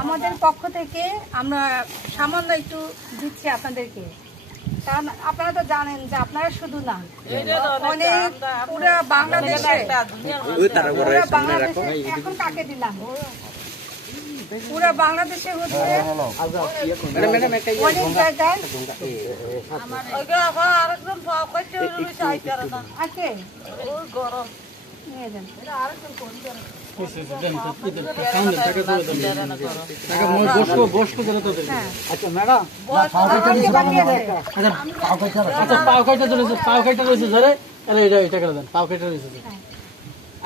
আমাদের পক্ষ থেকে আমরা সামান্য একটু দিচ্ছি আপনাদেরকে, কারণ আপনারা তো জানেন যে আপনারা শুধু না, অনেক পুরো বাংলাদেশে এখন কাকে দিলাম, পুরো বাংলাদেশে হচ্ছে অনেক জায়গায় আছে গরম নিয়ে যান।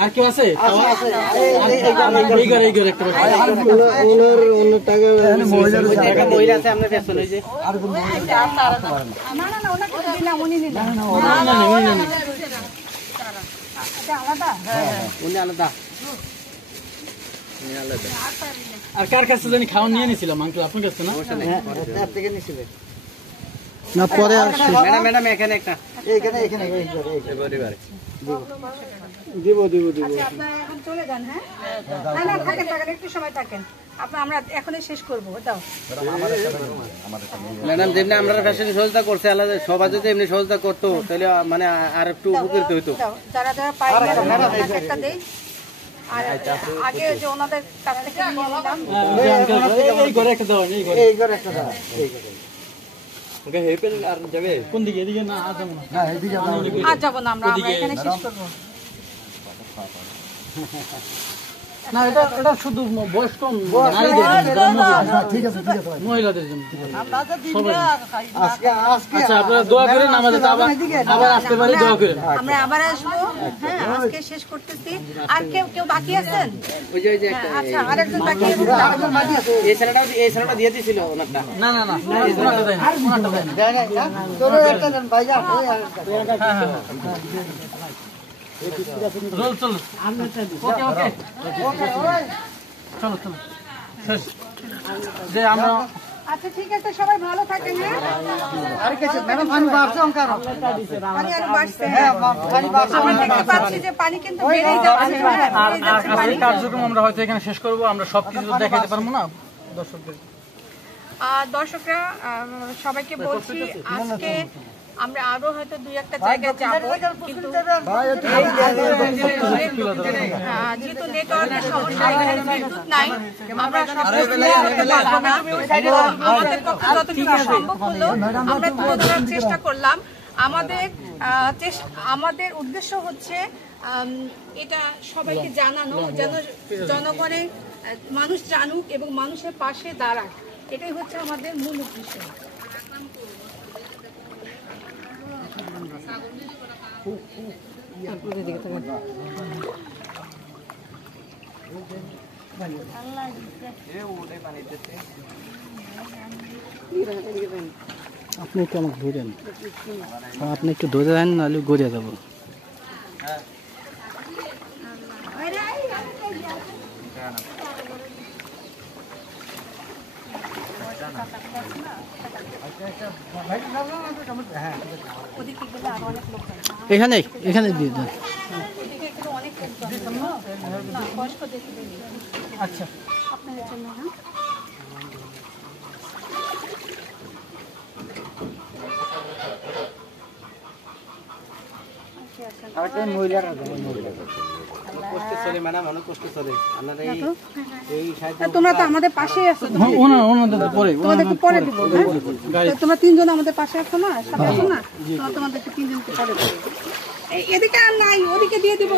আর কেউ আছে? আর কার কাছে জানি খাওয়া নিয়ে নিয়েছিলাম আঙ্কেল, আপনার কাছে না? না পরে ম্যাডাম এখানে একটা দিব আপনারা এখন চলে যান। হ্যাঁ না থাকেন একটু সময় থাকেন, আমরা এখনই শেষ করবো। দাও ম্যাডাম, যেমনি আমরা ফ্যাশন সহযোগিতা করছে, আলাদা সবাই যদি এমনি সহযোগিতা করতো তাহলে মানে আর একটু উপকৃত হইতো। যারা যারা পাই একটা দেই, আর আগে যে ওনাদের কাছ থেকে নিয়ে নিলাম এই ঘরে একটা দাও, এই ঘরে একটা দাও, এই ঘরে ওকে হেপেল আর যাবে কোন দিকে? এদিকে না, আজ যাব না। না এদিকে আজ যাব না, আমরা এখানে শেষ করব। না এটা শুধু বয়স্ক নারীদের জন্য, ঠিক আছে মহিলাদের জন্য। আচ্ছা আপনারা দোয়া করেন, আমাদের আবার আসতে পারি, দোয়া করেন। আমরা আবার আসবো। হ্যাঁ আজকে শেষ করতেছি। আর কেউ বাকি আছেন? আচ্ছা আরেকজন বাকি আছে। এই ছেলেটা দিয়ে দিয়েছিল ওনারটা। না ওনারটা দেয় না, ওনারটা দেয় না। তোর একটা দেন ভাইয়া। চলো চলো শেষ যে আমরা। আচ্ছা ঠিক আছে, সবাই ভালো থাকেন। আর কিছু ম্যাডাম পানি বাড়ছে অঙ্কার, পানি আরো বাড়ছে। হ্যাঁ পানি বাড়ছে। আমরা দেখতে পাচ্ছি যে পানি কিন্তু বেড়েই যাচ্ছে। আর কার্যক্রম আমরা হয়তো এখানে শেষ করব, আমরা সবকিছু দেখাতে পারবো না দর্শকদের। দর্শকরা সবাইকে বলছি, আজকে আমরা আরো হয়তো দুই একটা জায়গায় যাবো, কিন্তু যেহেতু নেটওয়ার্কের সমস্যা, এখানে বিদ্যুৎ নাই, আমরা আমাদের পক্ষে যতটুকু সম্ভব হলো আমরা তুলে ধরার চেষ্টা করলাম। আমাদের উদ্দেশ্য হচ্ছে এটা সবাইকে জানানো, যেন জনগণের মানুষ জানুক এবং মানুষের পাশে দাঁড়াক, এটাই হচ্ছে আমাদের মূল উদ্দেশ্য। আপনি একটু আমাকে ধরেন, আপনি একটু ধরে দেন, নাহলে গড়িয়ে যাবো। এখানে দিয়ে দেন। আচ্ছা আপনাদের জন্য তোমরা তো আমাদের পাশে আছো, তোমাদেরকে পরে দিব। তোমরা তিনজন আমাদের পাশে আছো না, সাথে আছো না, তোমাদেরকে তিনজনকে পরে দেবো। এদিকে আর নাই, ওদিকে দিয়ে দিব।